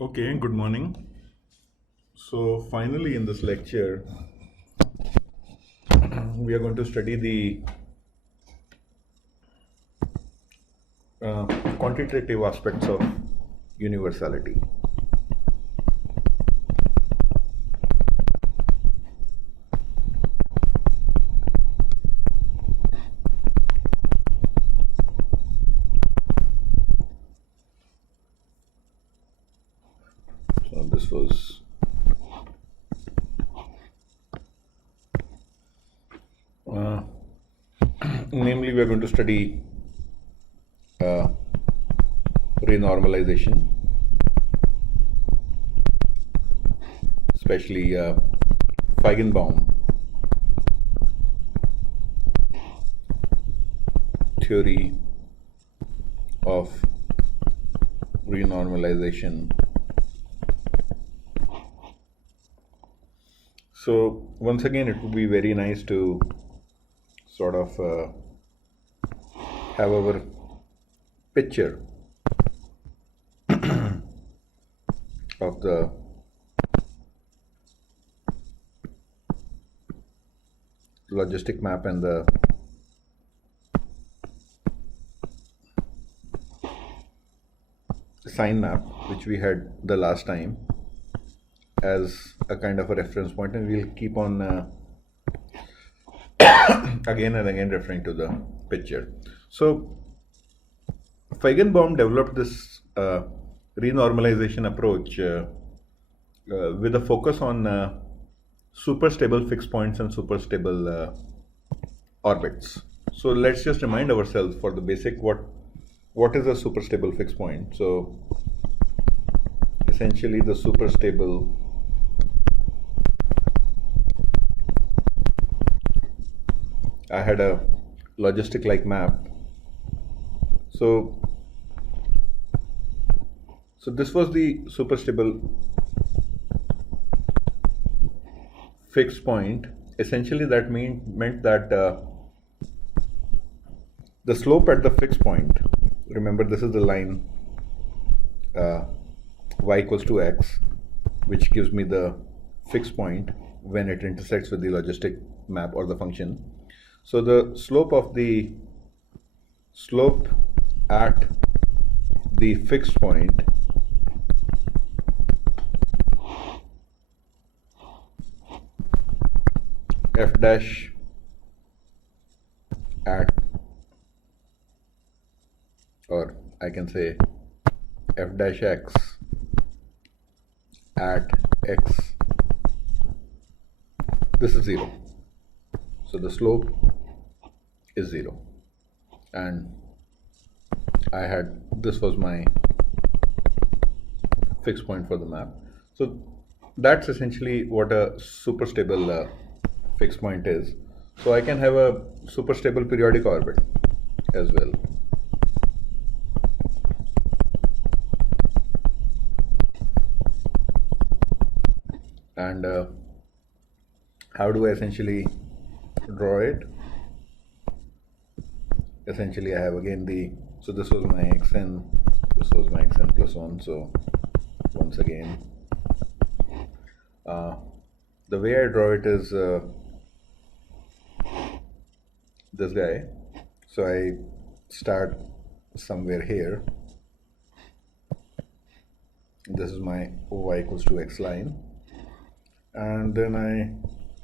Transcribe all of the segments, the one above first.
Okay, good morning. So, finally, in this lecture, we are going to study the uh, quantitative aspects of universality. So, this was uh, namely, we are going to study uh, renormalization, especially Feigenbaum theory of renormalization. So, once again, it would be very nice to sort of have our picture of the logistic map and the sign map which we had the last time as a kind of a reference point, and we'll keep on again and again referring to the picture. So Feigenbaum developed this renormalization approach with a focus on super stable fixed points and super stable orbits. So let's just remind ourselves for the basic what is a super stable fixed point. So essentially the super stable I had a logistic like map. So this was the super stable fixed point. Essentially that meant that the slope at the fixed point, remember this is the line y equals to x, which gives me the fixed point when it intersects with the logistic map or the function. So the slope at the fixed point f dash at, or I can say f dash x at x, this is 0. So the slope is 0, and this was my fixed point for the map. So that's essentially what a super stable fixed point is. So I can have a super stable periodic orbit as well. And how do I essentially draw it? Essentially I have again so this was my xn, this was my xn plus 1. So once again the way I draw it is this guy. So I start somewhere here, this is my y equals to x line, and then I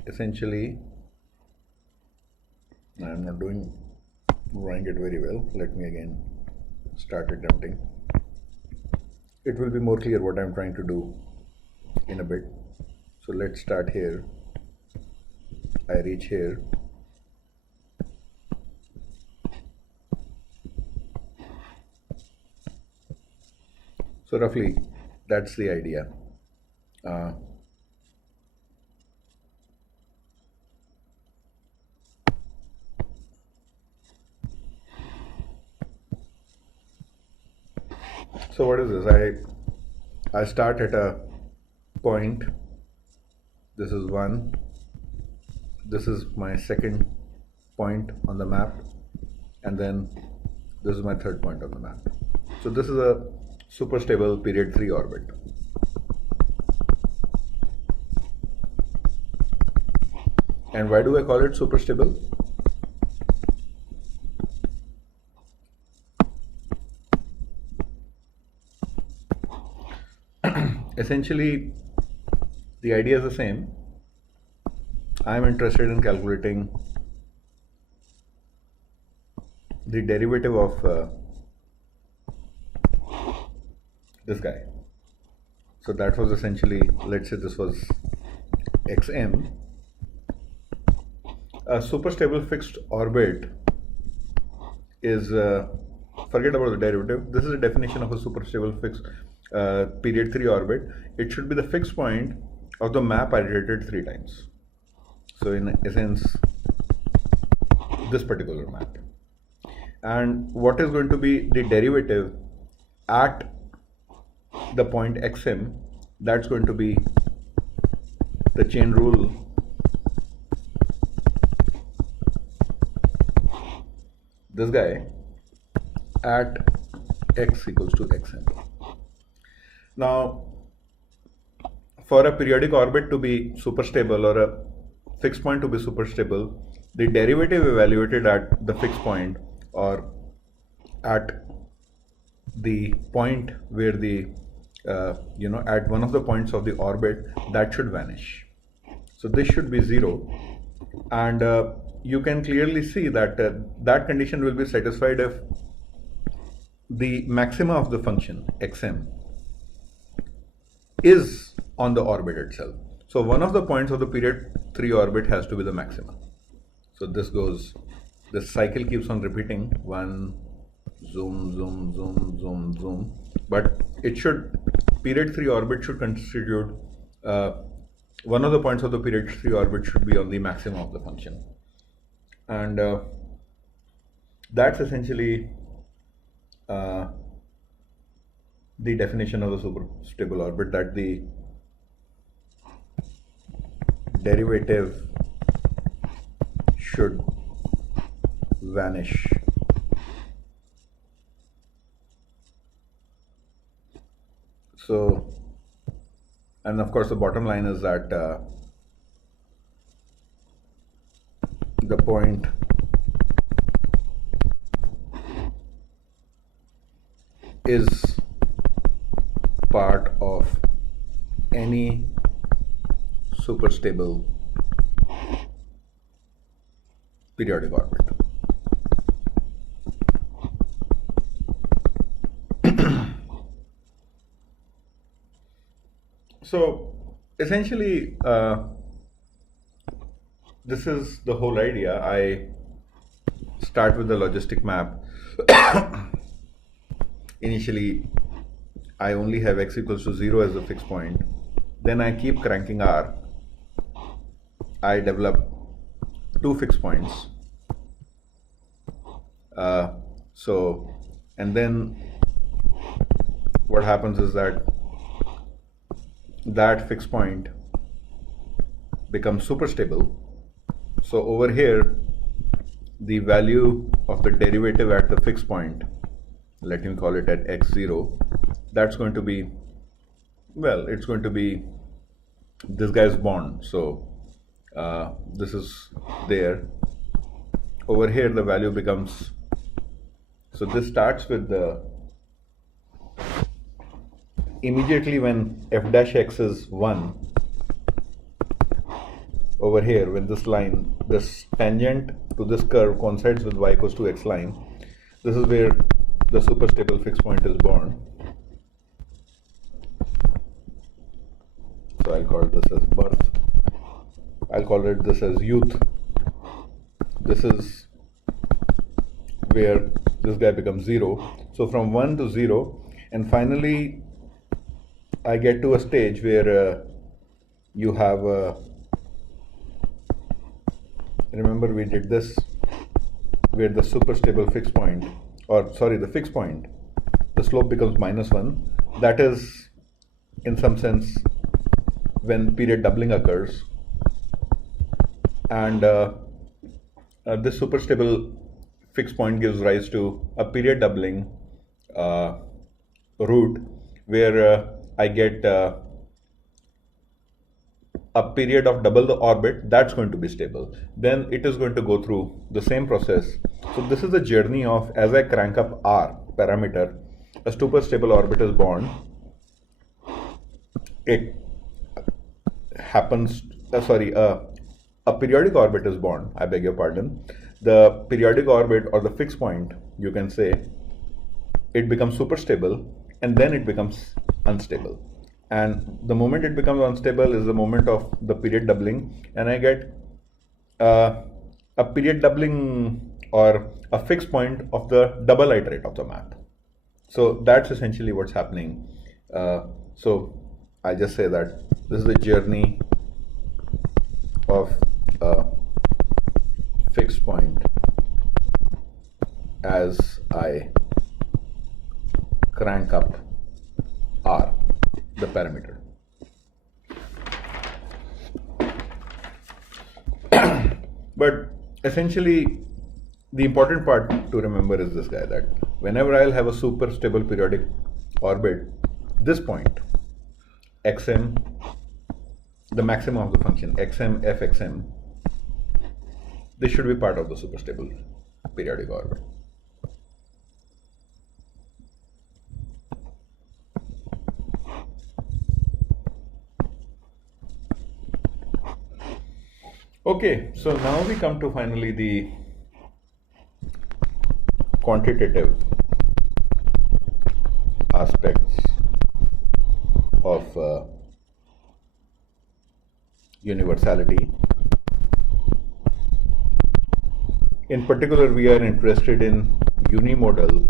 essentially, I'm not drawing it very well, let me again start attempting. It will be more clear what I'm trying to do in a bit. So let's start here, I reach here, so roughly that's the idea. So what is this? I start at a point, this is 1, this is my second point on the map, and then this is my third point on the map. So this is a super stable period 3 orbit. And why do I call it super stable? Essentially, the idea is the same. I am interested in calculating the derivative of this guy. So that was essentially, let's say this was xm. A super stable fixed orbit is, forget about the derivative, this is a definition of a super stable fixed period 3 orbit. It should be the fixed point of the map iterated 3 times. So in essence, this particular map. And what is going to be the derivative at the point xm? That's going to be the chain rule this guy at x equals to xm. Now, for a periodic orbit to be super stable or a fixed point to be super stable, the derivative evaluated at the fixed point or at the point where the at one of the points of the orbit, that should vanish. So this should be 0, and you can clearly see that that condition will be satisfied if the maxima of the function xm is on the orbit itself. So one of the points of the period 3 orbit has to be the maxima. So this cycle keeps on repeating, one zoom, zoom, zoom, zoom, zoom, but period 3 orbit should constitute, one of the points of the period 3 orbit should be on the maxima of the function. And that's essentially the definition of a super stable orbit, that the derivative should vanish so, and of course the bottom line is that the point is part of any super stable periodic orbit. So essentially, this is the whole idea. I start with the logistic map. Initially, I only have x equals to 0 as a fixed point. Then I keep cranking R. I develop 2 fixed points. And then what happens is that fixed point becomes super stable. So over here, the value of the derivative at the fixed point, let me call it at x0, that's going to be, well, it's going to be this guy's bond. So this is there. Over here, the value becomes, so this starts with the, immediately when f dash x is 1, over here, when this line, this tangent to this curve coincides with y equals to x line, this is where the super stable fixed point is born. So I'll call this as birth. I'll call it this as youth. This is where this guy becomes 0. So from 1 to 0, and finally I get to a stage where you have remember we did this, where the super stable fixed point, or sorry, the fixed point, the slope becomes -1. That is, in some sense, when period doubling occurs, and this super stable fixed point gives rise to a period doubling root, where I get a period of double the orbit, that's going to be stable. Then it is going to go through the same process. So this is the journey of, as I crank up R parameter, a super stable orbit is born. It happens, a periodic orbit is born, I beg your pardon. The periodic orbit, or the fixed point, you can say, it becomes super stable, and then it becomes unstable. And the moment it becomes unstable is the moment of the period doubling, and I get a period doubling or a fixed point of the double iterate of the map. So that's essentially what's happening. So I'll just say that this is the journey of a fixed point as I crank up R, the parameter. But essentially, the important part to remember is this guy, that whenever I'll have a super stable periodic orbit, this point, xm, the maximum of the function, xm, fxm, this should be part of the super stable periodic orbit. Okay, so now we come to finally the quantitative aspects of universality. In particular, we are interested in unimodal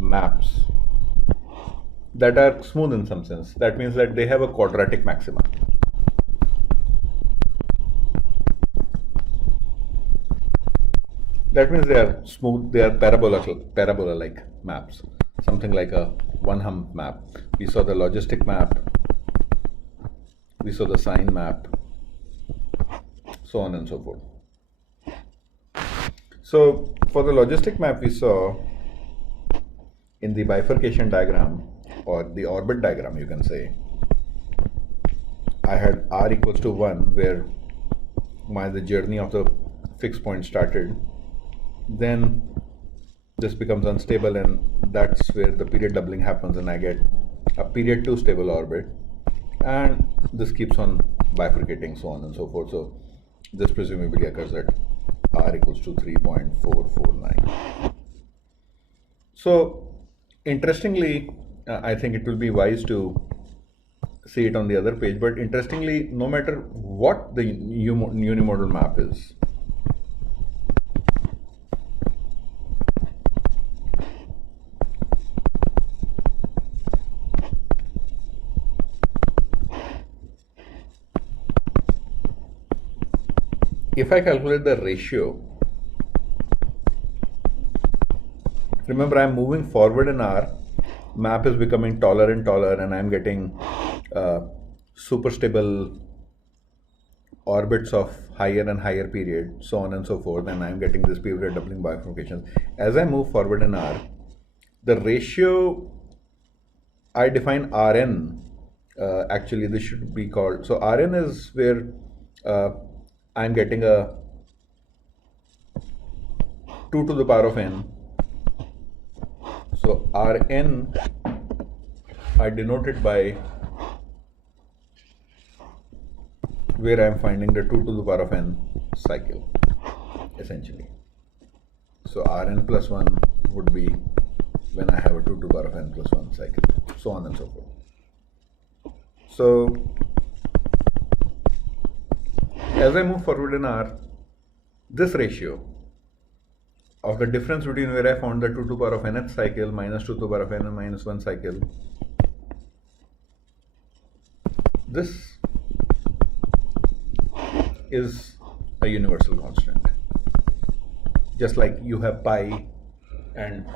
maps that are smooth in some sense. That means that they have a quadratic maxima. That means they are smooth, they are parabola-like maps, something like a one-hump map. We saw the logistic map, we saw the sine map, so on and so forth. So for the logistic map, we saw in the bifurcation diagram, or the orbit diagram, you can say, I had r equals to 1, where the journey of the fixed point started. Then this becomes unstable, and that's where the period doubling happens, and I get a period 2 stable orbit, and this keeps on bifurcating, so on and so forth. So this presumably occurs at r equals to 3.449. So interestingly, I think it will be wise to see it on the other page, but interestingly, no matter what the unimodal map is, if I calculate the ratio, remember I'm moving forward in R, map is becoming taller and taller, and I'm getting super stable orbits of higher and higher period, so on and so forth, and I'm getting this period doubling bifurcations. As I move forward in R, the ratio, I define Rn, actually this should be called, so Rn is where I'm getting a 2 to the power of n. So Rn, I denote it by where I'm finding the 2 to the power of n cycle, essentially. So Rn plus 1 would be when I have a 2 to the power of n plus 1 cycle, so on and so forth. So as I move forward in R, this ratio of the difference between where I found the 2 to the power of nth cycle minus 2 to the power of n and minus 1 cycle, this is a universal constant. Just like you have pi and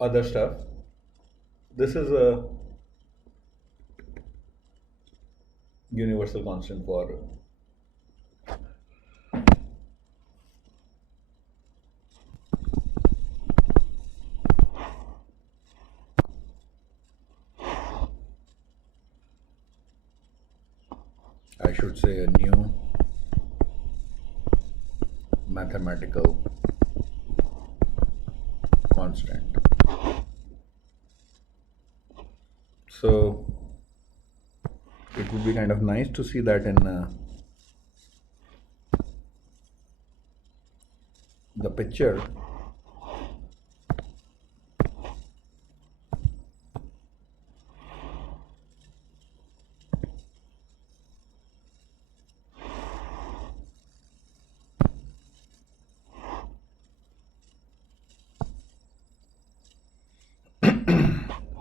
other stuff, this is a universal constant for I should say a new mathematical constant. So it would be kind of nice to see that in the picture.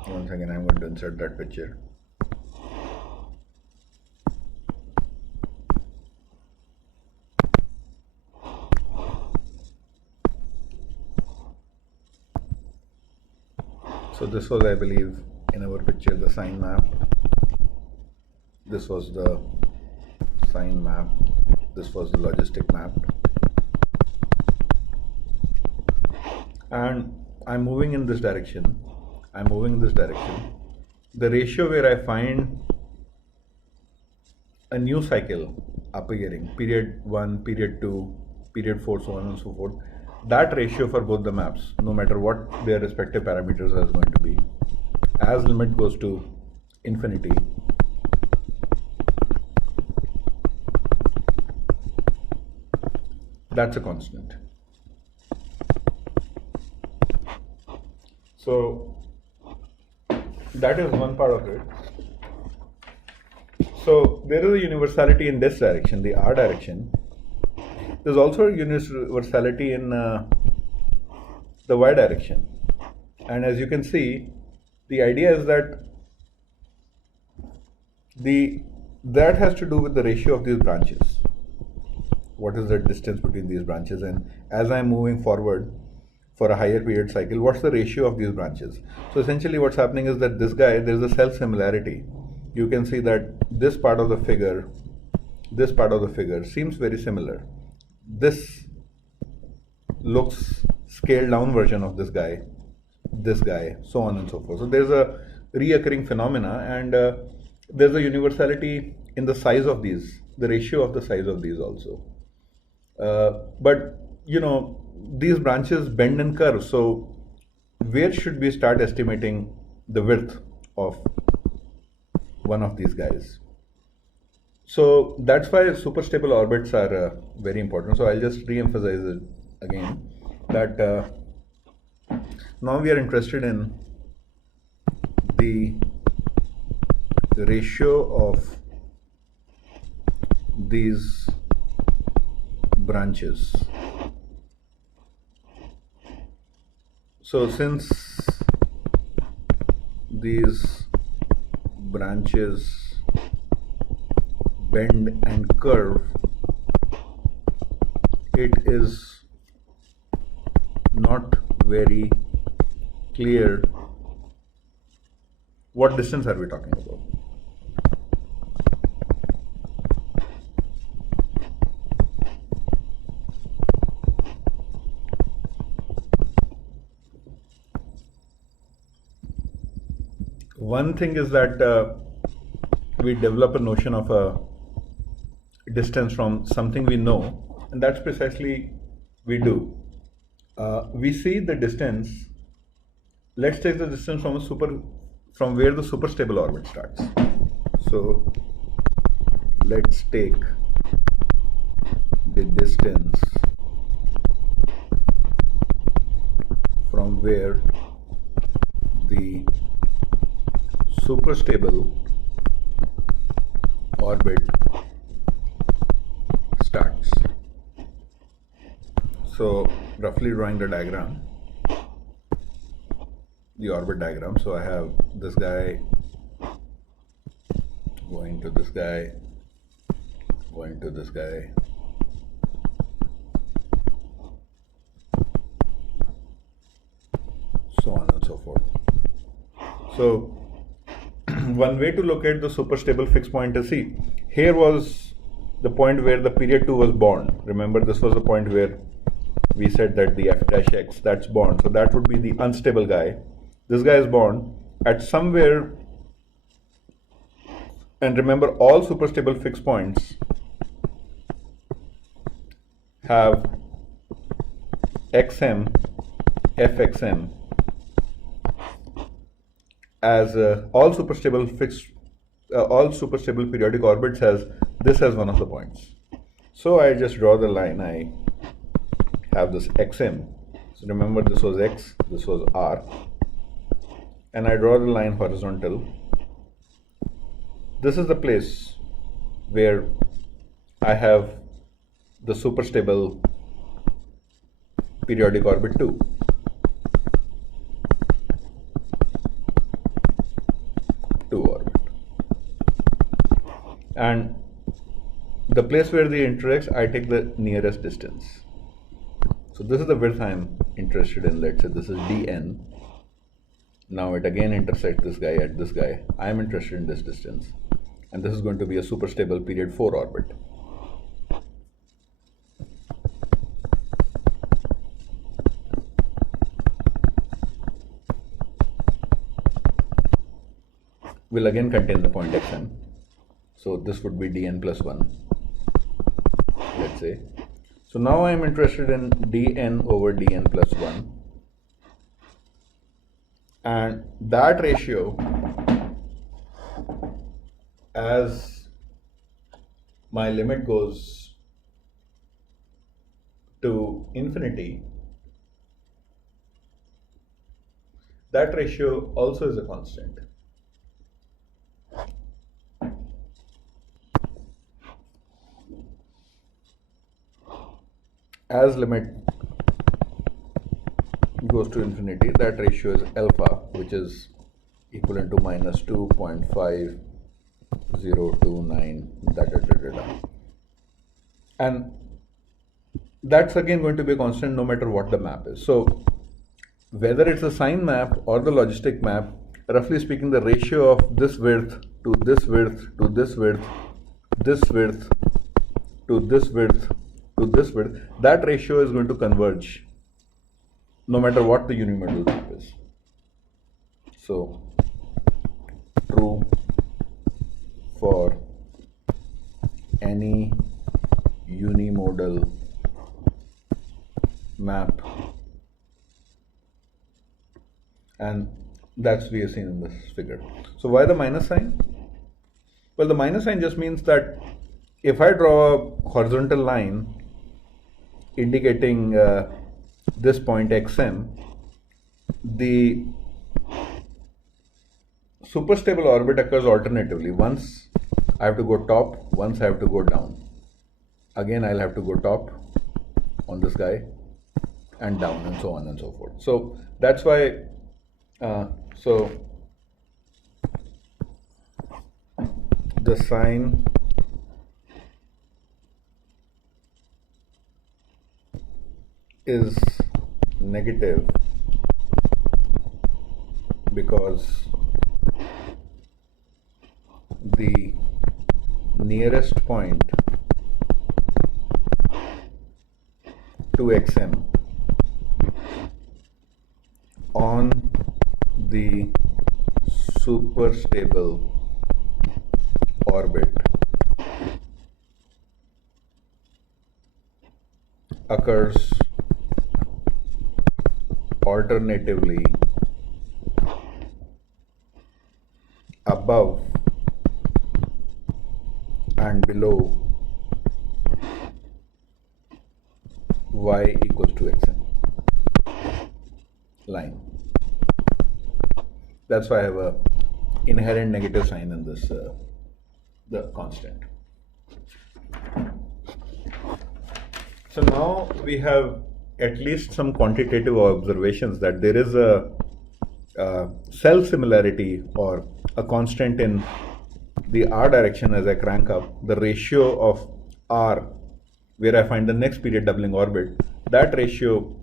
Once again, I'm going to insert that picture. So this was, I believe, in our picture, the sign map. This was the sign map. This was the logistic map. And I'm moving in this direction. The ratio where I find a new cycle appearing, period 1, period 2, period 4, so on and so forth, that ratio for both the maps, no matter what their respective parameters are going to be, as limit goes to infinity, that's a constant. So that is one part of it. So there is a universality in this direction, the R direction. There's also a universality in the Y direction. And as you can see, the idea is that that has to do with the ratio of these branches. What is the distance between these branches? And as I'm moving forward for a higher period cycle, what's the ratio of these branches? So essentially what's happening is that this guy, there's a self-similarity. You can see that this part of the figure seems very similar. This looks scaled down version of this guy, so on and so forth. So there's a reoccurring phenomena, and there's a universality in the size of these, the ratio of the size of these also. But you know, these branches bend and curve, so where should we start estimating the width of one of these guys? So that's why superstable orbits are very important. So I'll just re-emphasize it again, that now we are interested in the ratio of these branches. So since these branches bend and curve, it is not very clear what distance are we talking about. One thing is that we develop a notion of a distance from something we know, and that's precisely we do. We see the distance. Let's take the distance from where the superstable orbit starts. So let's take the distance from where the superstable orbit starts. So roughly drawing the diagram, the orbit diagram. So I have this guy going to this guy, going to this guy, so on and so forth. So one way to locate the superstable fixed point is, see, here was the point where the period 2 was born. Remember, this was the point where we said that the f dash x, that's born. So that would be the unstable guy. This guy is born at somewhere And remember, all superstable fixed points have xm, fxm as all superstable periodic orbits has this as one of the points. So I just draw the line. I have this xm. So remember, this was x, this was r, and I draw the line horizontal. This is the place where I have the superstable periodic orbit 2. Orbit. And the place where they interact, I take the nearest distance. So this is the width I am interested in. Let's say this is dn. Now it again intersects this guy at this guy. I am interested in this distance. And this is going to be a superstable period 4 orbit. Will again contain the point xn. So this would be dn plus 1, let's say. So now I am interested in dn over dn plus 1. And that ratio, as my limit goes to infinity, that ratio also is a constant. As limit goes to infinity, that ratio is alpha, which is equivalent to minus 2.5029, and that's again going to be a constant no matter what the map is. So whether it's a sign map or the logistic map, roughly speaking, the ratio of this width to this width to this width, this width to this width to this width, that ratio is going to converge no matter what the unimodal map is. So true for any unimodal map, and that's we have seen in this figure. So why the minus sign? Well, the minus sign just means that if I draw a horizontal line indicating this point xm, the superstable orbit occurs alternatively. Once I have to go top, once I have to go down. Again, I'll have to go top on this guy and down, and so on and so forth. So that's why so the sign is negative because the nearest point to xm on the superstable orbit occurs alternatively above and below y equals to xm line. That's why I have a inherent negative sign in this the constant. So now we have at least some quantitative observations that there is a self similarity or a constant in the r direction. As I crank up, the ratio of r, where I find the next period doubling orbit, that ratio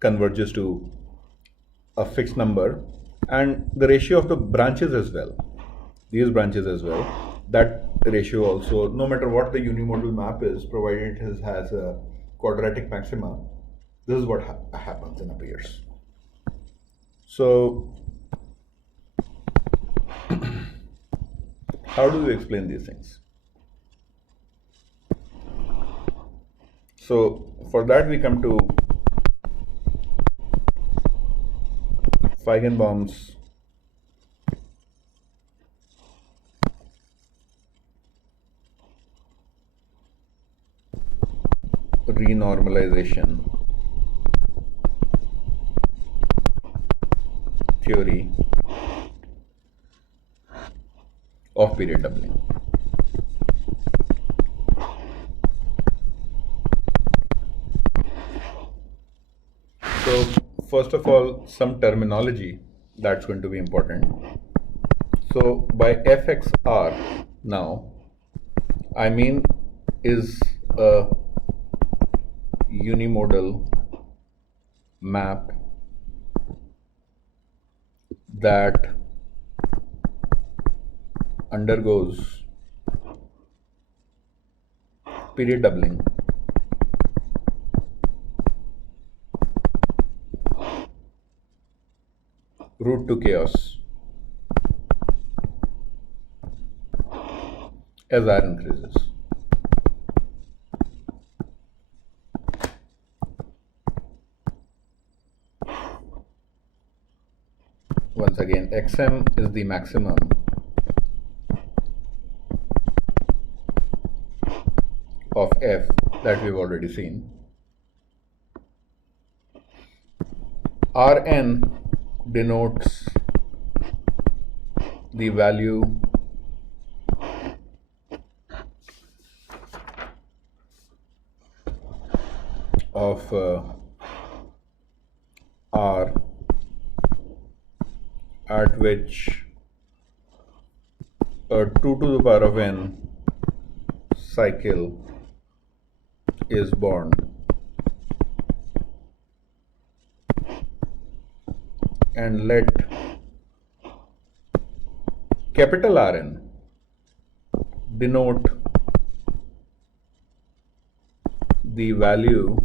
converges to a fixed number, and the ratio of the branches as well, these branches as well, that ratio also, no matter what the unimodal map is, provided it has a quadratic maxima, this is what happens and appears. So How do you explain these things? So for that we come to Feigenbaum's renormalization theory of period doubling. So first of all, some terminology that's going to be important. So by fxr now, I mean is a unimodal map that undergoes period doubling root to chaos as R increases. Once again, xm is the maximum of f that we've already seen. Rn denotes the value of R at which a 2 to the power of n cycle is born, and let capital Rn denote the value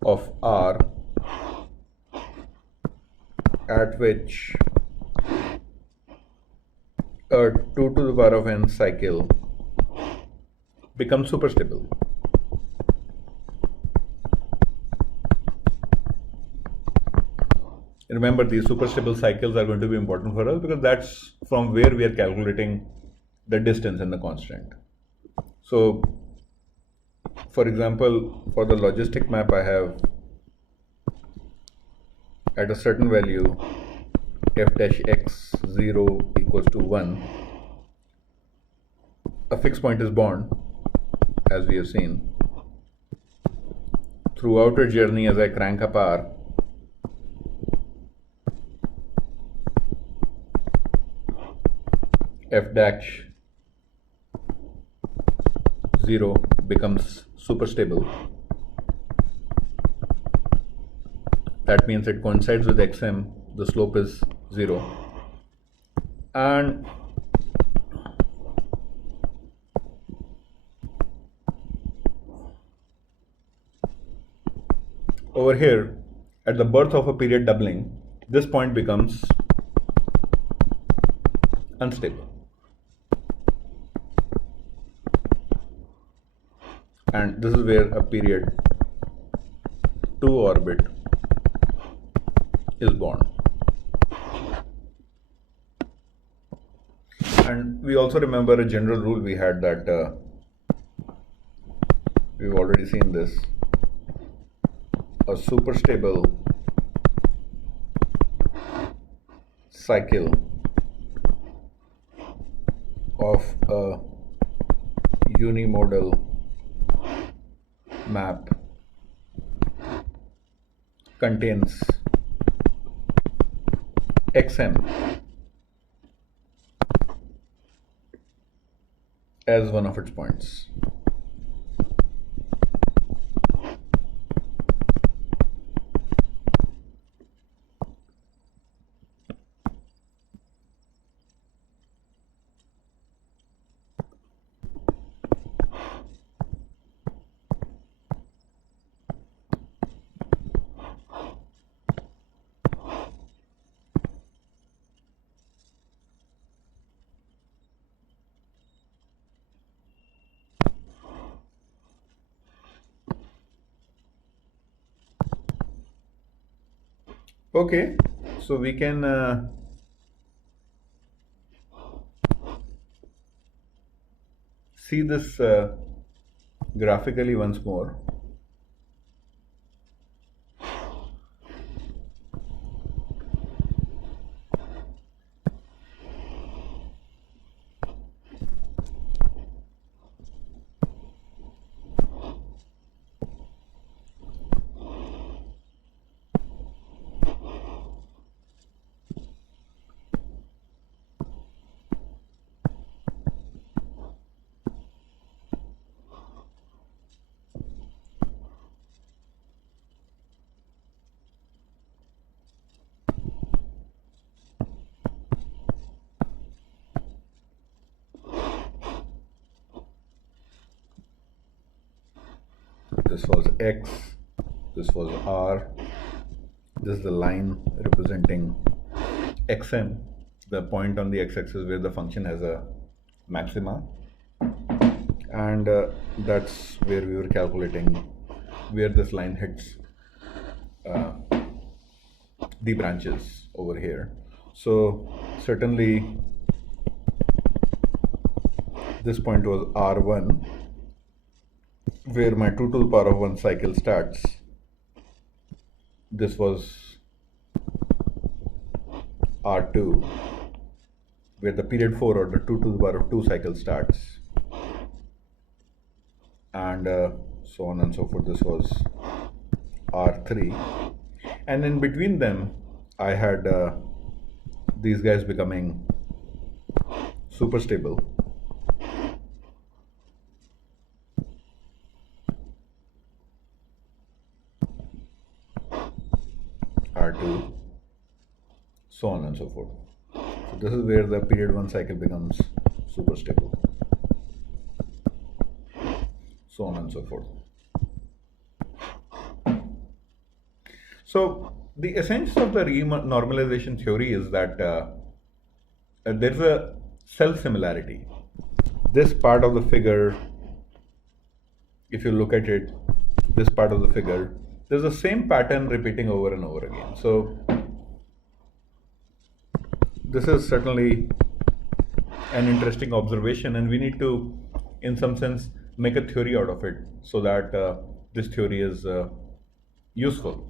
of R at which a 2 to the power of n cycle becomes superstable. Remember, these superstable cycles are going to be important for us because that's from where we are calculating the distance and the constant. So, for example, for the logistic map, I have at a certain value f dash x 0 equals to 1, a fixed point is born, as we have seen. Throughout a journey, as I crank up R, f dash 0 becomes superstable. That means it coincides with xm, the slope is 0. And over here, at the birth of a period doubling, this point becomes unstable. And this is where a period 2 orbit is born. And we also remember a general rule we had that we've already seen this. A superstable cycle of a unimodal map contains xm as one of its points. Okay, so we can see this graphically once more. This was X, this was R, this is the line representing xm, the point on the x-axis where the function has a maxima, and that's where we were calculating where this line hits the branches over here. So certainly this point was R1, where my 2 to the power of 1 cycle starts. This was R2, where the period 4 or the 2 to the power of 2 cycle starts, and so on and so forth. This was R3, and in between them I had these guys becoming super stable. R2, so on and so forth. So this is where the period 1 cycle becomes super stable, so on and so forth. So the essence of the renormalization theory is that there's a self-similarity. This part of the figure, if you look at it, this part of the figure, there's the same pattern repeating over and over again. So this is certainly an interesting observation, and we need to, in some sense, make a theory out of it so that this theory is useful.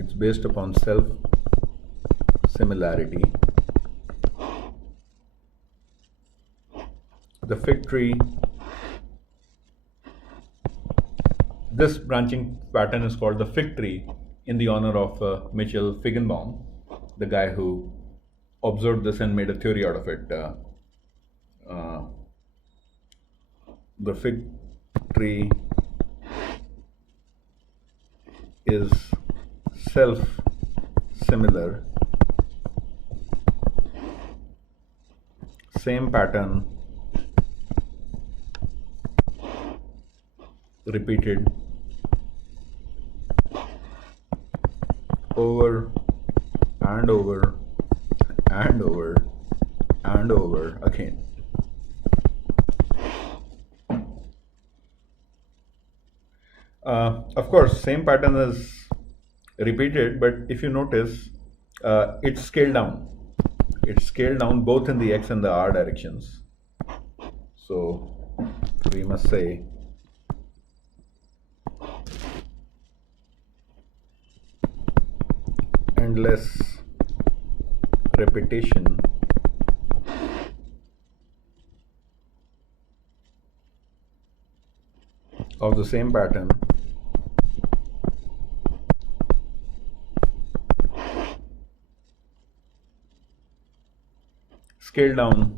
It's based upon self-similarity. The fig tree, this branching pattern is called the fig tree in the honor of Mitchell Feigenbaum, the guy who observed this and made a theory out of it. The fig tree is self-similar, same pattern repeated over and over and over and over again. Of course, same pattern is repeated, but if you notice, it's scaled down. It's scaled down both in the x and the r directions. So we must say endless repetition of the same pattern scaled down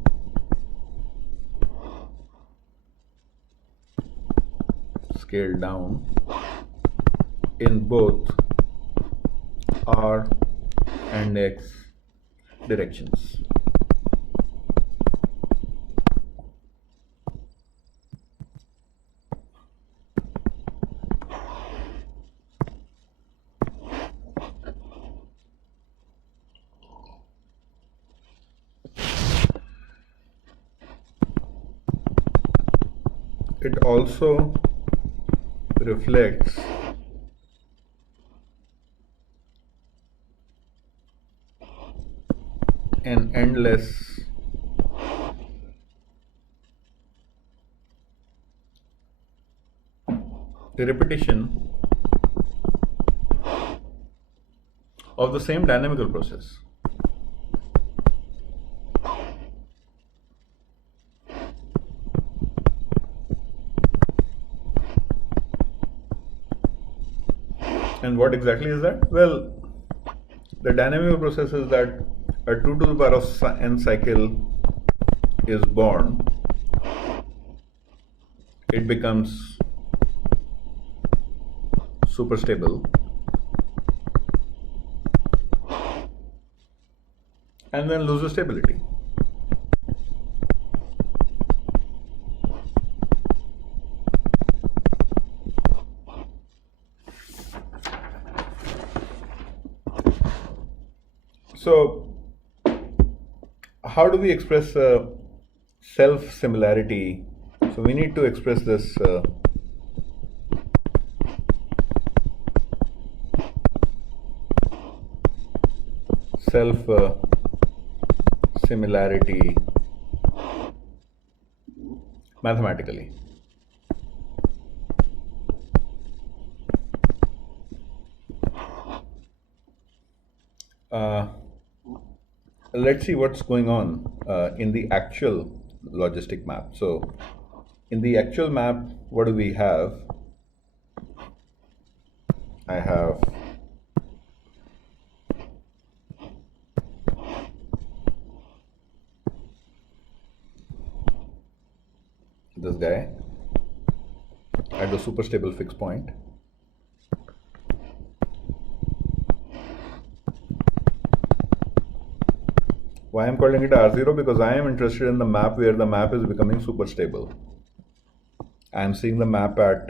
in both r and x directions. it also reflects an endless repetition of the same dynamical process. And what exactly is that? Well, the dynamical process is that a 2 to the power of n cycle is born. It becomes super stable, and then loses stability. So, how do we express self-similarity? So we need to express this self-similarity mathematically. Let's see what's going on in the actual logistic map. So in the actual map, what do we have? I have this guy at the super stable fixed point. Why I'm calling it R0? Because I am interested in the map where the map is becoming super stable. I am seeing the map at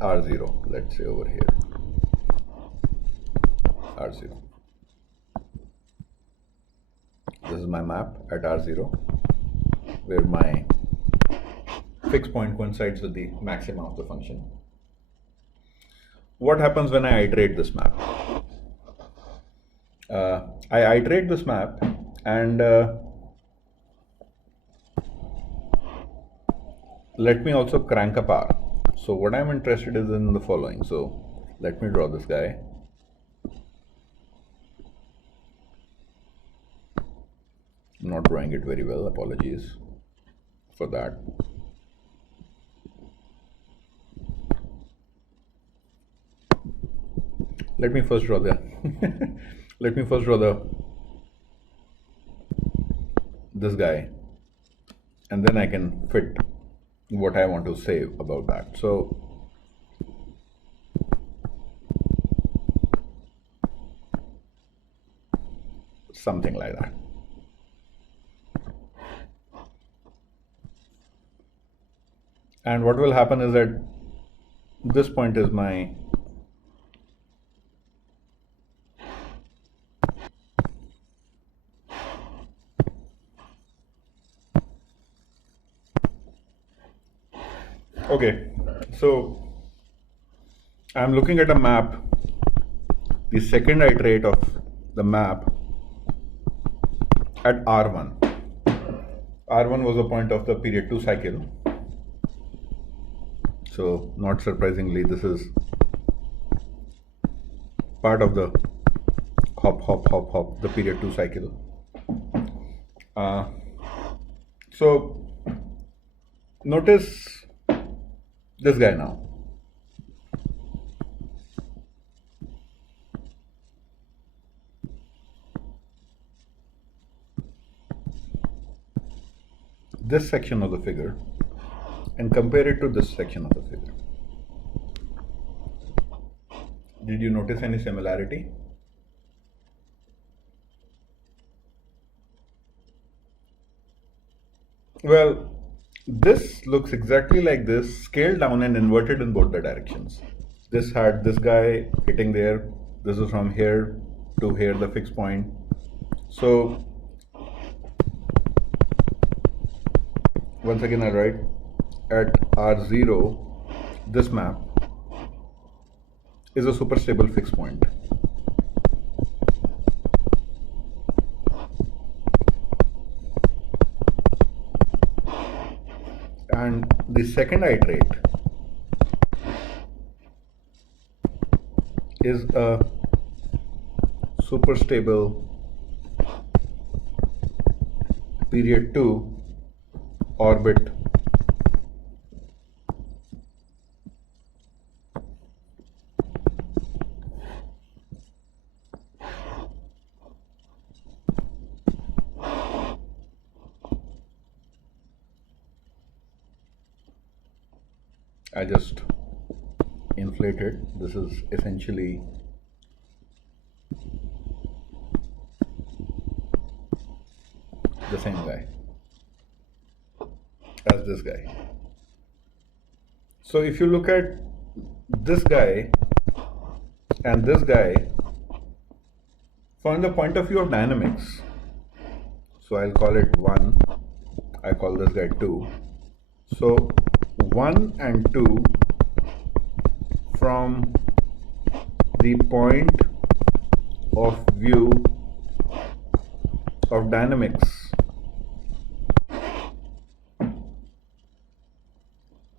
R0, let's say over here, R0. This is my map at R0, where my fixed point coincides with the maxima of the function. What happens when I iterate this map? I iterate this map, and let me also crank up R. So what I'm interested is in the following. So let me draw this guy. I'm not drawing it very well, apologies for that. Let me first draw the this guy, and then I can fit what I want to say about that. So something like that. And what will happen is that this point is my okay, so I'm looking at a map, the second iterate of the map at R1. R1 was a point of the period 2 cycle. So not surprisingly, this is part of the hop, the period 2 cycle. So notice this guy now. This section of the figure and compare it to this section of the figure. Did you notice any similarity? Well, this looks exactly like this, scaled down and inverted in both the directions. This had this guy hitting there. This is from here to here, the fixed point. So once again I'll write at R0, this map is a super stable fixed point. And the second iterate is a super stable period 2 orbit I just inflated. This is essentially the same guy as this guy. So if you look at this guy and this guy from the point of view of dynamics, so I'll call it 1, I call this guy 2. So 1 and 2 from the point of view of dynamics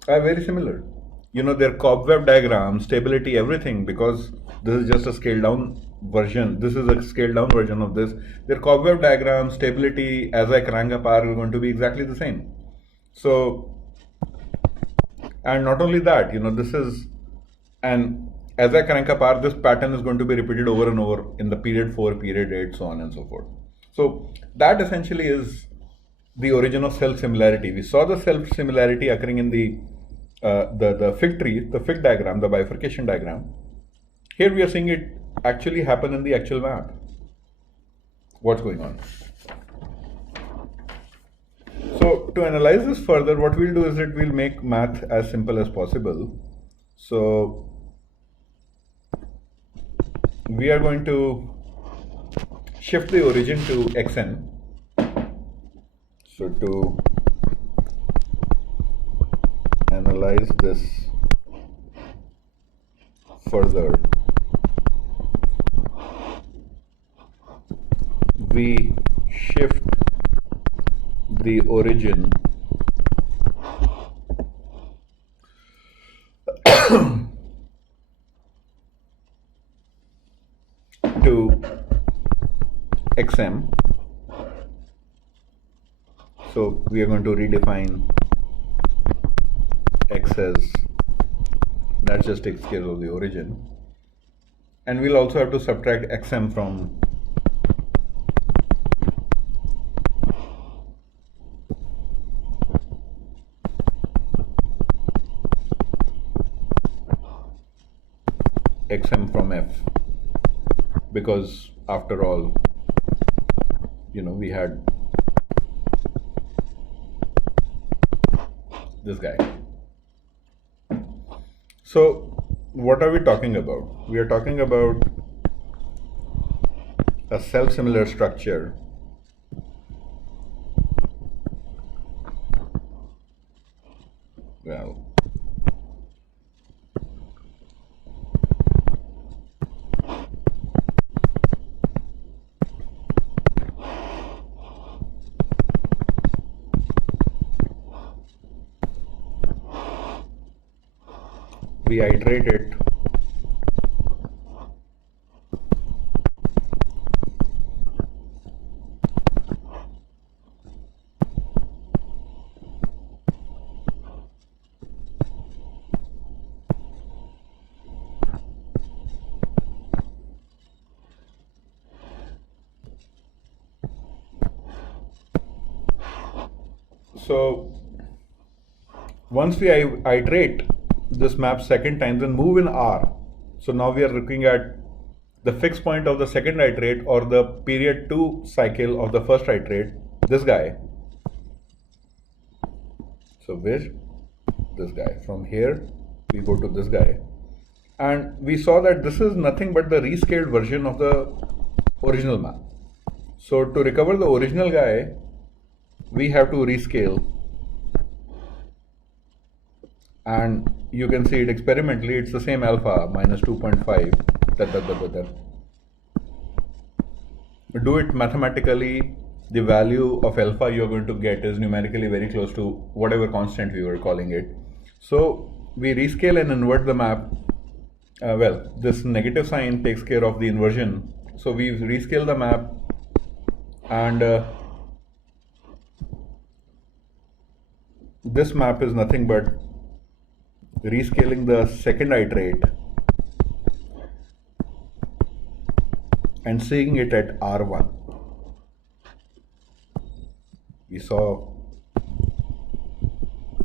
are very similar. You know, their cobweb diagram, stability, everything, because this is just a scaled down version. This is a scaled down version of this. Their cobweb diagram, stability, as I crank up R, are going to be exactly the same. So, and not only that, you know, this is, and as I crank up R, this pattern is going to be repeated over and over in the period 4, period 8, so on and so forth. So that essentially is the origin of self-similarity. We saw the self-similarity occurring in the fig tree, the fig diagram, the bifurcation diagram. Here we are seeing it actually happen in the actual map. What's going on? So to analyze this further, what we'll do is that we'll make math as simple as possible. So we are going to shift the origin to xn. So to analyze this further, we shift the origin to xm. So we are going to redefine x as, that just takes care of the origin, and we'll also have to subtract xm from f, because after all, you know, we had this guy. So what are we talking about? We are talking about a self-similar structure we iterate it so once we iterate this map second time, then move in R. So now we are looking at the fixed point of the second iterate, or the period 2 cycle of the first iterate, this guy. So where? This guy. From here we go to this guy, and we saw that this is nothing but the rescaled version of the original map. So to recover the original guy, we have to rescale and you can see it experimentally, it's the same alpha minus 2.5. Do it mathematically, the value of alpha you're going to get is numerically very close to whatever constant we were calling it. So we rescale and invert the map. Well, this negative sign takes care of the inversion. So we rescale the map, and this map is nothing but rescaling the second iterate and seeing it at R1. We saw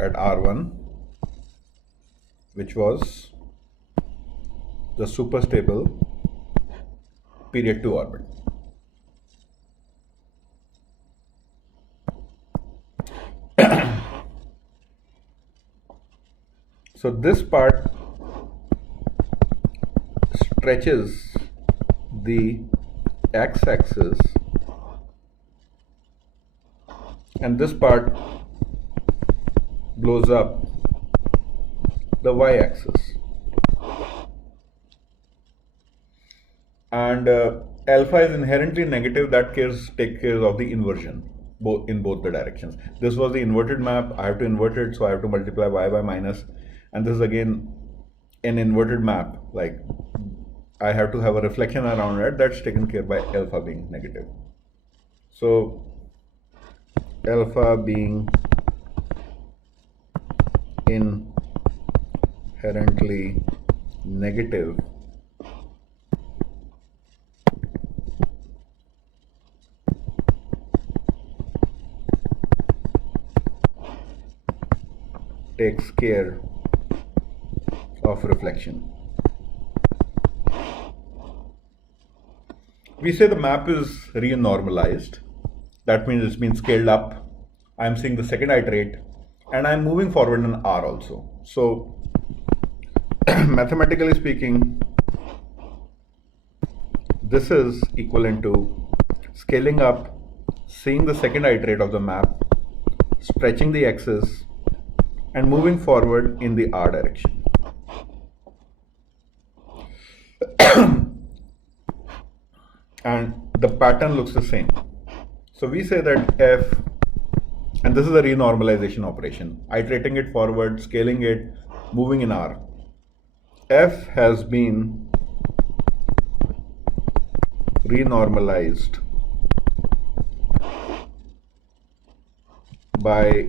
at R1, which was the superstable period 2 orbit. So this part stretches the x-axis, and this part blows up the y-axis. And alpha is inherently negative, that takes care of the inversion in both the directions. This was the inverted map, I have to invert it, so I have to multiply y by minus, and this is again an inverted map, like I have to have a reflection around it, that's taken care by alpha being negative. So alpha being inherently negative, takes care of reflection. We say the map is renormalized. That means it's been scaled up. I'm seeing the second iterate, and I'm moving forward in R also. So mathematically speaking, this is equivalent to scaling up, seeing the second iterate of the map, stretching the axis, and moving forward in the R direction. And the pattern looks the same. So we say that f, and this is a renormalization operation, iterating it forward, scaling it, moving in R. F has been renormalized by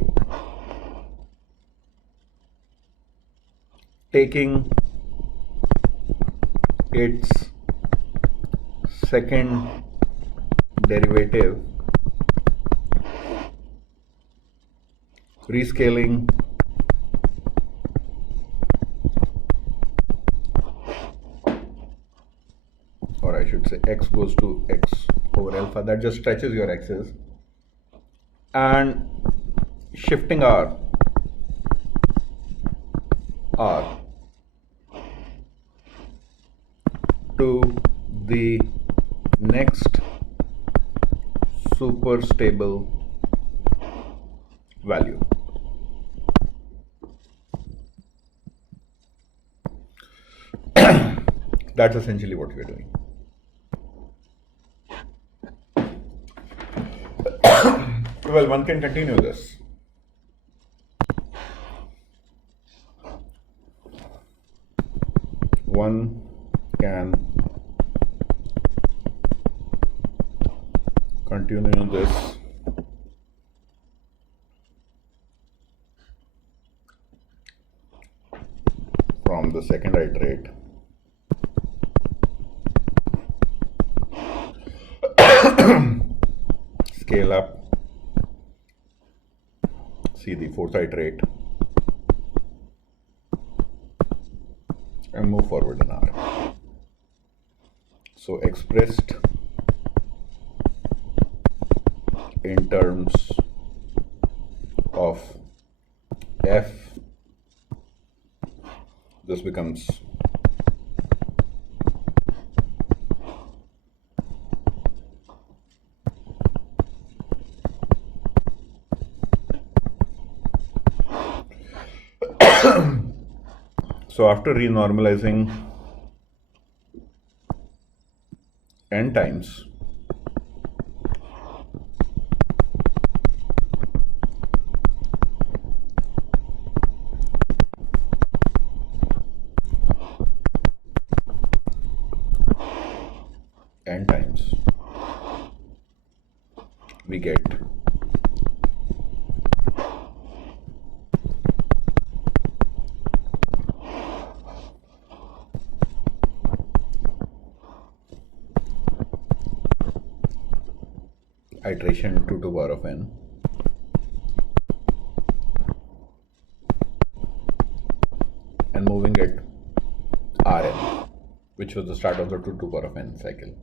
taking its second derivative, rescaling or I should say x goes to x over alpha, that just stretches your axis, and shifting R to the next super stable value. That's essentially what we're doing. Well, one can continue this. One can continue this from the second iterate. Scale up, see the fourth iterate, and move forward in R. So expressed in terms of f, this becomes So after renormalizing n times, we get iteration 2 to the power of n and moving it Rn, which was the start of the 2 to the power of n cycle.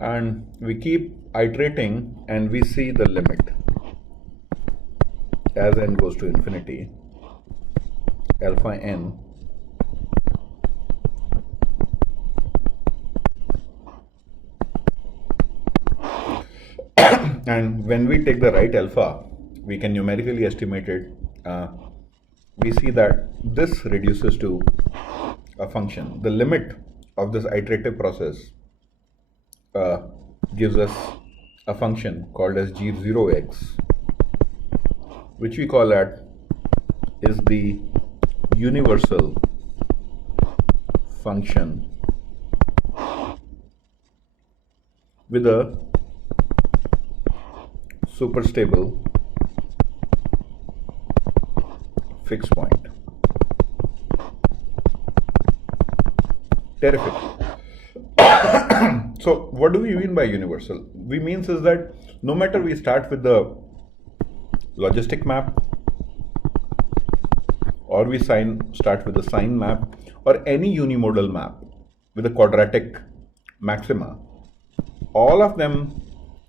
And we keep iterating and we see the limit as n goes to infinity, alpha n and when we take the right alpha, we can numerically estimate it. We see that this reduces to a function. The limit of this iterative process gives us a function called as g0x, which we call that is the universal function with a superstable fixed point. Terrific. So what do we mean by universal? We means is that no matter we start with the logistic map, or we start with the sign map, or any unimodal map with a quadratic maxima, all of them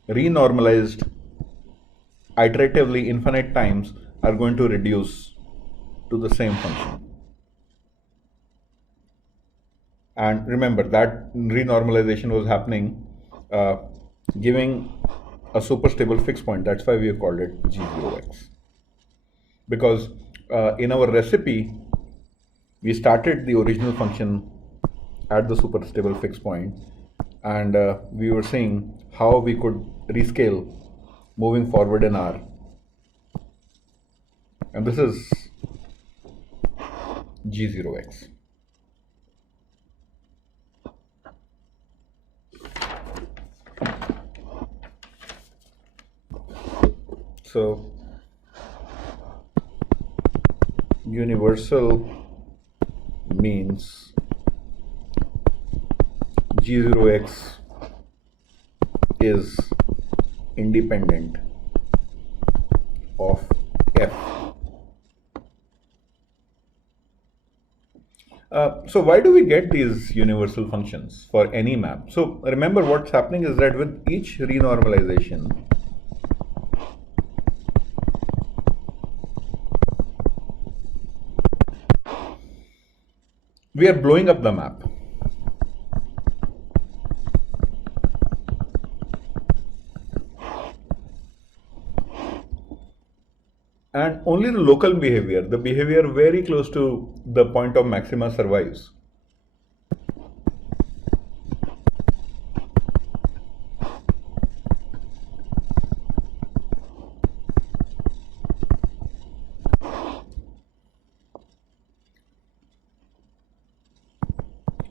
renormalized iteratively infinite times are going to reduce to the same function. And remember that renormalization was happening giving a superstable fixed point. That's why we have called it G0x. Because in our recipe, we started the original function at the superstable fixed point, and we were seeing how we could rescale moving forward in R. And this is G0x. So universal means G0x is independent of F. So why do we get these universal functions for any map? So remember what's happening is that with each renormalization, we are blowing up the map. And only the local behavior, the behavior very close to the point of maxima survives.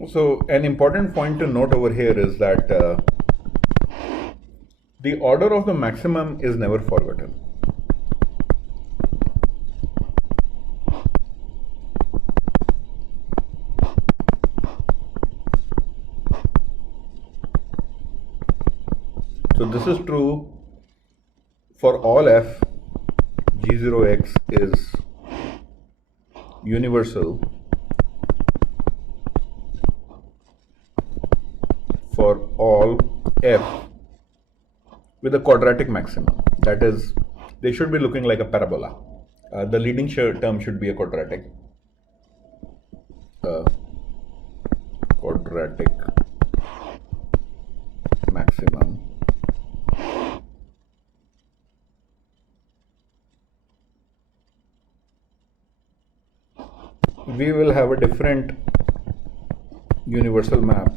So an important point to note over here is that the order of the maximum is never forgotten. So this is true for all f. G0x is universal for all f with a quadratic maximum. That is, they should be looking like a parabola. The leading term should be a quadratic. Quadratic maximum. we will have a different universal map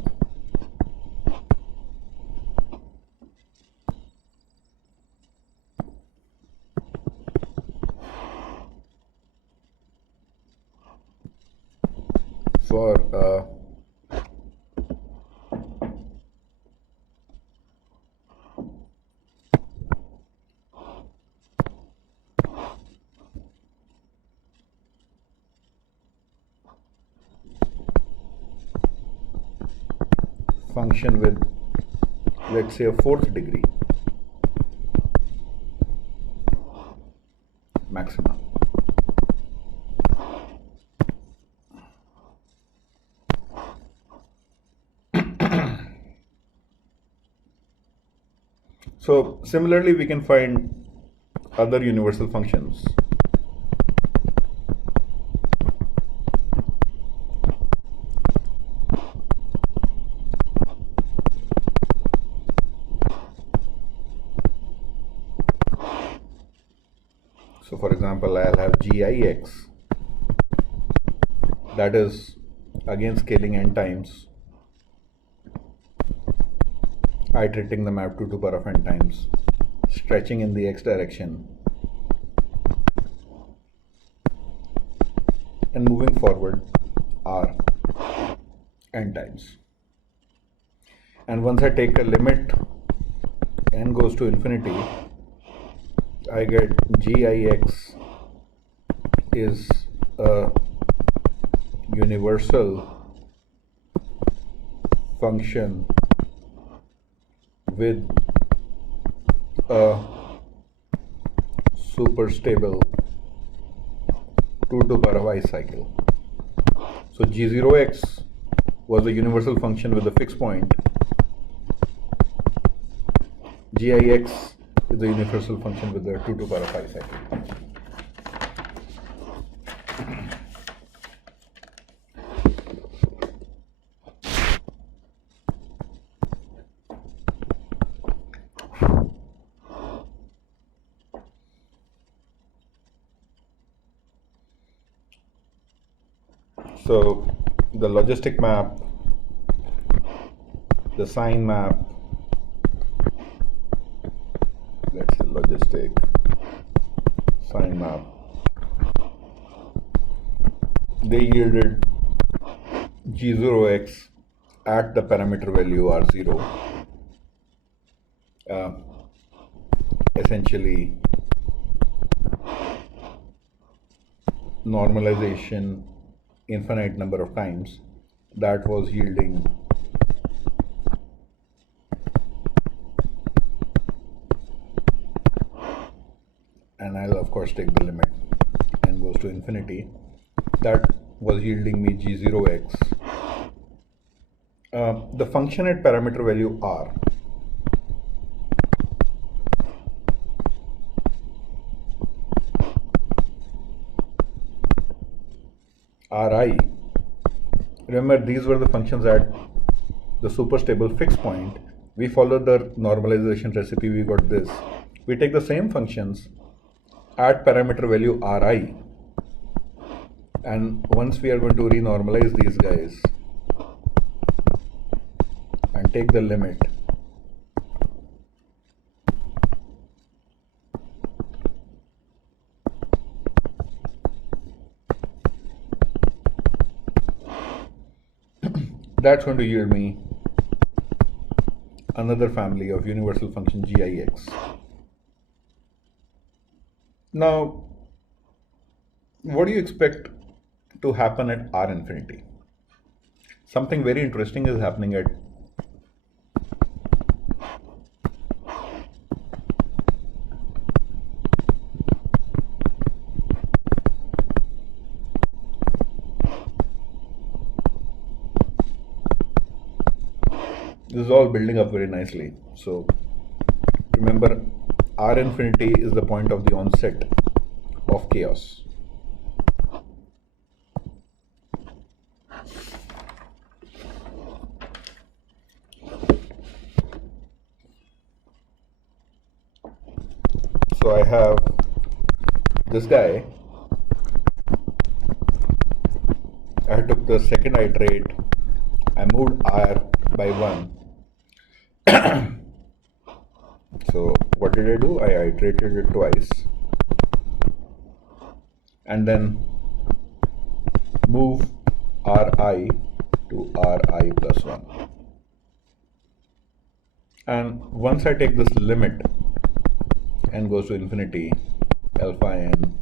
for function with, let's say, a fourth degree maxima. So similarly, we can find other universal functions. So for example, I'll have gix, that is again scaling n times, iterating the map to 2 power of n times, stretching in the x direction, and moving forward r n times. And once I take a limit n goes to infinity, I get gix is a universal function with a super stable 2 to the power of I cycle. So g0x was a universal function with a fixed point. gix is a universal function with a 2 to the power of I cycle. So the logistic map, the sign map, let's say logistic sign map, they yielded g0x at the parameter value r0, essentially normalization infinite number of times, that was yielding and I'll of course take the limit n goes to infinity, that was yielding me g0x. The function at parameter value r, ri, remember these were the functions at the super stable fixed point. We followed the normalization recipe, we got this. We take the same functions at parameter value ri, and once we are going to renormalize these guys and take the limit, that's going to yield me another family of universal function gix. Now, what do you expect to happen at r infinity? Something very interesting is happening at this is all building up very nicely. So remember, r infinity is the point of the onset of chaos. So I have this guy I took the second iterate, I moved R by 1. So what did I do? I iterated it twice and then move Ri to Ri plus 1. And once I take this limit, n goes to infinity, alpha n,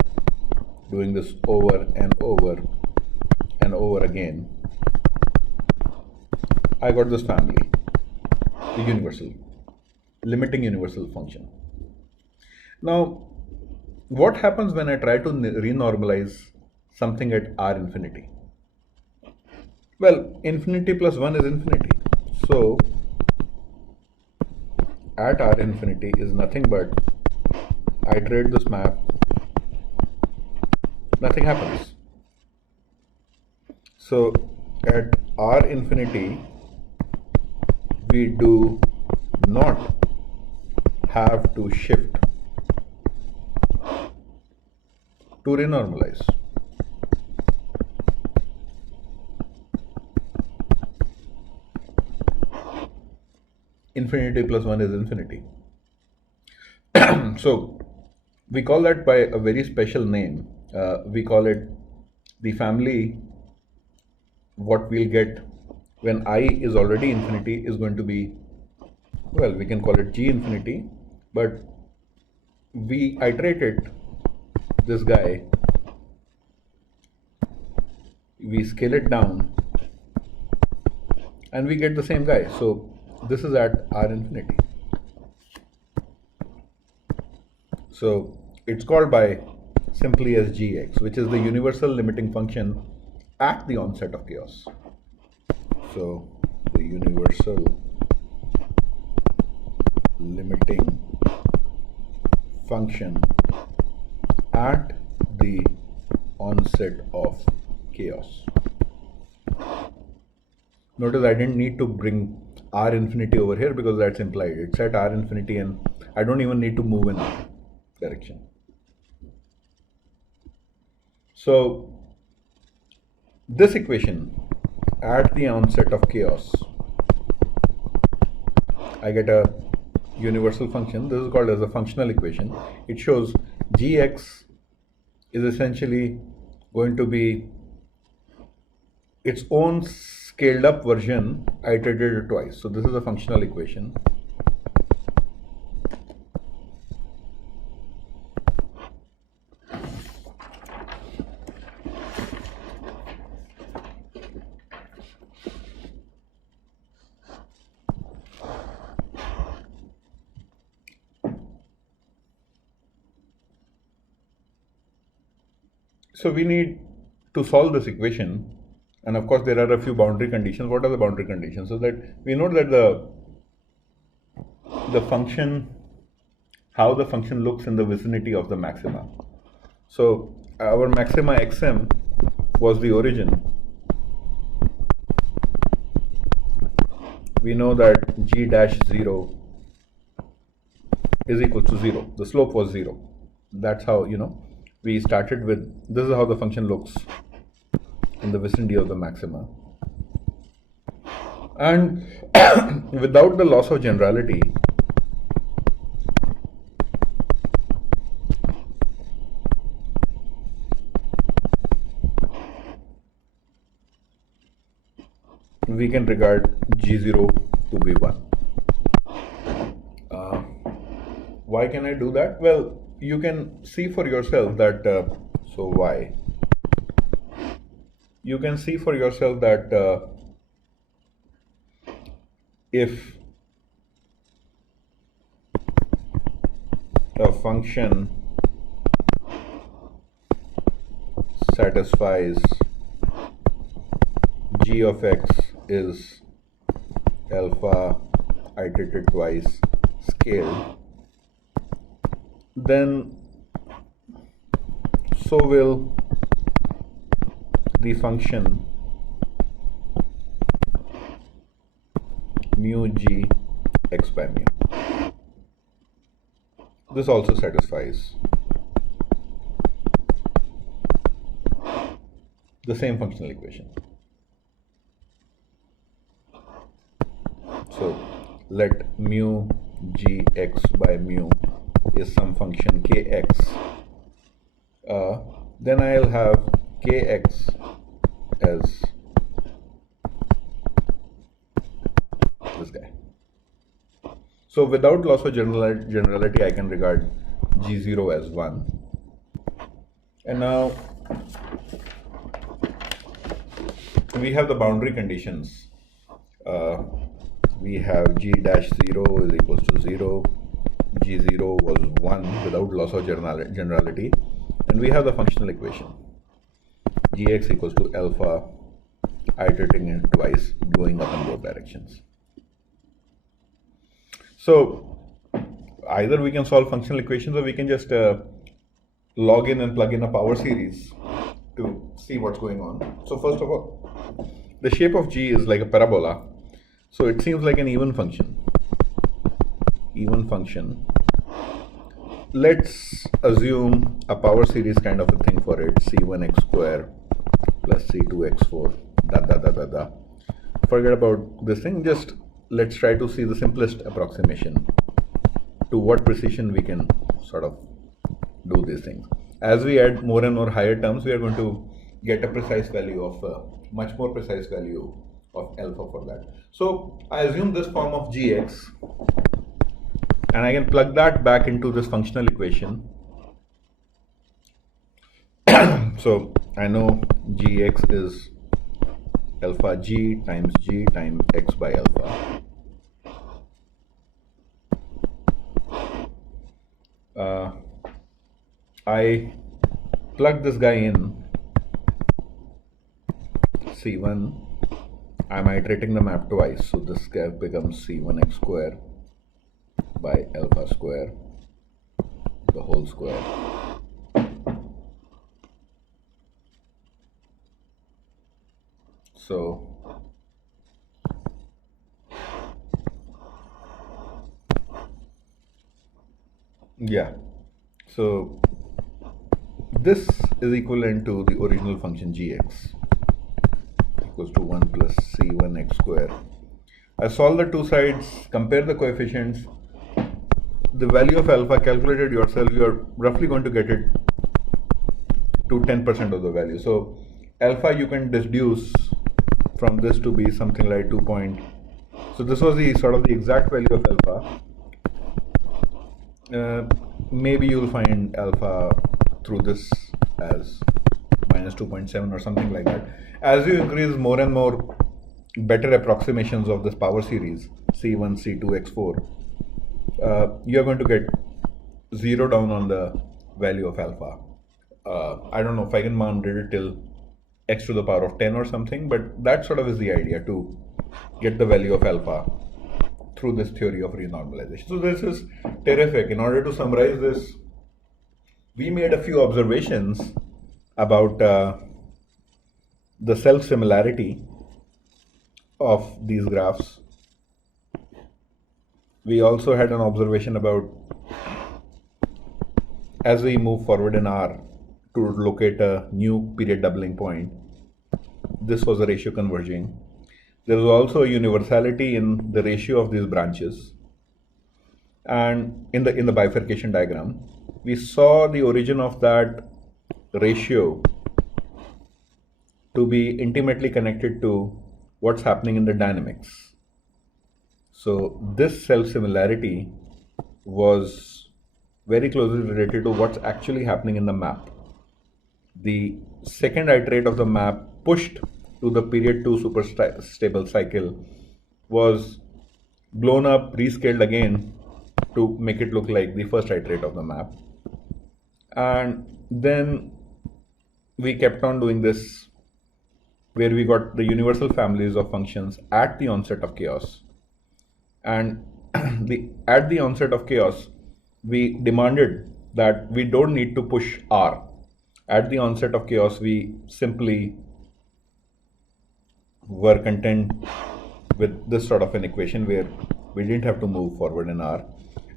doing this over and over and over again, I got this family, the universal, limiting universal function. Now, what happens when I try to renormalize something at R infinity? Well, infinity plus 1 is infinity. So, at R infinity is nothing but I iterate this map, nothing happens. So, at R infinity, we do not have to shift to renormalize. Infinity plus 1 is infinity. So we call that by a very special name. We call it the family. What we'll get when I is already infinity is going to be, well, we can call it G infinity, but we iterated this guy, we scale it down, and we get the same guy. So this is at R infinity. So it's called by simply as Gx, which is the universal limiting function at the onset of chaos. So the universal limiting function at the onset of chaos. Notice I didn't need to bring R infinity over here because that's implied. It's at R infinity and I don't even need to move in that direction. So this equation at the onset of chaos, I get a universal function. This is called as a functional equation. It shows Gx is essentially going to be its own scaled up version. I iterated it twice. So this is a functional equation. So we need to solve this equation, and of course there are a few boundary conditions. What are the boundary conditions? So that we know that the function, how the function looks in the vicinity of the maxima. So our maxima xm was the origin. We know that g dash 0 is equal to 0. The slope was 0. That's how, we started with, this is how the function looks in the vicinity of the maxima. And without the loss of generality, we can regard G0 to be 1. Why can I do that? Well, you can see for yourself that, so why? You can see for yourself that if a function satisfies g of x is alpha iterated twice scale, then so will the function mu g x by mu. This also satisfies the same functional equation. So let mu gx by mu is some function kx. Then I'll have kx as this guy. So without loss of generality, I can regard g0 as 1. And now we have the boundary conditions. We have g dash 0 is equals to 0, g0 was 1 without loss of generality, and we have the functional equation gx equals to alpha, iterating it twice, going up in both directions. So either we can solve functional equations, or we can just log in and plug in a power series to see what's going on. So first of all, the shape of g is like a parabola, so it seems like an even function. Let's assume a power series kind of a thing for it, c1x square plus c2x4 Forget about this thing, just let's try to see the simplest approximation to what precision we can sort of do these things. As we add more and more higher terms, we are going to get a precise value of much more precise value of alpha for that. So I assume this form of gx, and I can plug that back into this functional equation. So I know gx is alpha g times x by alpha. I plug this guy in c1. I'm iterating the map twice, so this guy becomes c1x square by alpha square, the whole square. So yeah, so this is equivalent to the original function gx equals to 1 plus c1x square. I solve the two sides, compare the coefficients. The value of alpha, calculated yourself, you are roughly going to get it to 10% of the value. So alpha you can deduce from this to be something like 2 point. So this was the sort of the exact value of alpha. Maybe you'll find alpha through this as minus 2.7 or something like that. As you increase more and more better approximations of this power series, c1, c2, x4, you're going to get 0 down on the value of alpha. I don't know, Feigenbaum did it till x to the power of 10 or something, but that sort of is the idea, to get the value of alpha through this theory of renormalization. So this is terrific. In order to summarize this, we made a few observations about the self-similarity of these graphs. We also had an observation about, as we move forward in R to locate a new period doubling point, this was a ratio converging. There was also a universality in the ratio of these branches. And in the bifurcation diagram, we saw the origin of that ratio to be intimately connected to what's happening in the dynamics. So this self-similarity was very closely related to what's actually happening in the map. The second iterate of the map pushed to the period 2 super stable cycle was blown up, rescaled again to make it look like the first iterate of the map. And then we kept on doing this, where we got the universal families of functions at the onset of chaos. And at the onset of chaos, we demanded that we don't need to push R. At the onset of chaos, we simply were content with this sort of an equation where we didn't have to move forward in R.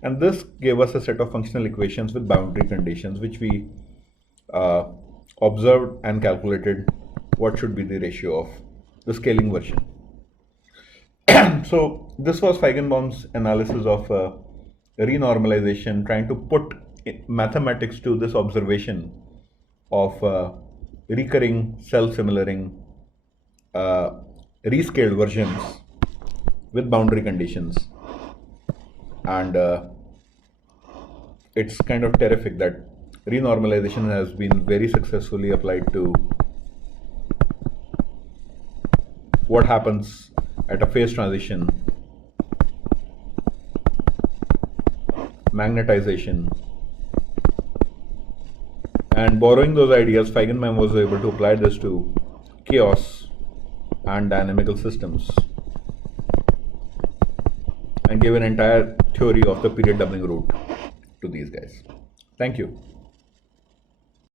And this gave us a set of functional equations with boundary conditions, which we observed and calculated what should be the ratio of the scaling version. So this was Feigenbaum's analysis of renormalization, trying to put mathematics to this observation of recurring, self-similaring, rescaled versions with boundary conditions. And it's kind of terrific that renormalization has been very successfully applied to what happens at a phase transition, magnetization, and borrowing those ideas, Feigenbaum was able to apply this to chaos and dynamical systems and give an entire theory of the period doubling route to these guys. Thank you.